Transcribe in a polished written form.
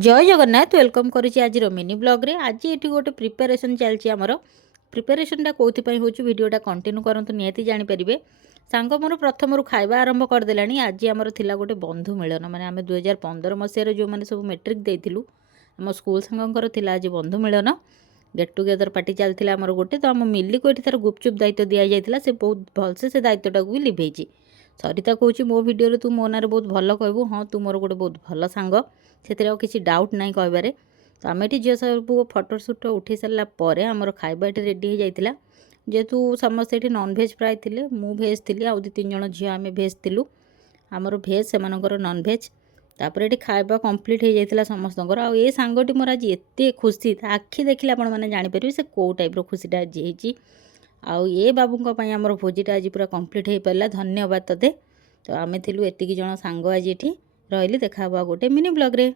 जय जगन्नाथ वेलकम करुच्ची आज mini blog रे। आज ये गोटे प्रिपेरेसन चलती आमर प्रिपेरेसनटा कौन हो भिडटा कंटिन्यू करंतु निहाती जानीपारे। सांग मोर प्रथम खाଇବା आरंभ करदेला। आज आमर थिला गोटे बंधु मिलन माने आम 2015 मसीह जो मैंने सब मेट्रिक देलु आम स्कूल सांगर थिला आज बंधु मिलन गेट टुगेदर पार्टी चलता आमर गोटे। तो आम मिली को तार गुपचुप दायित्व दि जाता से बहुत भलसे से दायित्वटा भी लिभेजी। सरिता कहूँ मो भिडियो तू मो ना बहुत भल कहबू। हाँ तू मोर गोटे बहुत भल सांग से किसी डाउट ना कहबारे। तो आम ये झील सब फटो सुट उठे सारापर आमर खाଇବା ये रेडी हो जाता जेहेतु समस्ते ये नॉनभेज प्राय थे मु भेज थी आउ 2-3 जन झील आम भेज थिलु आमर भेज से नॉनभेज तापर ये खाଇବା कम्प्लीट हो जाता समस्त। आउ ये सांगटी मोर आज एत खुशी आखि देखिले आपण मैंने जानीपर से कौ टाइप खुशीटा आज होती। आउ ये बाबू आमर भोजीटा आज पूरा कम्प्लीट हो पारा। धन्यवाद तोते। तो आम थिलु एतिकी जन सांग आज ये रही। देखा गोटे मिनी ब्लॉग रे।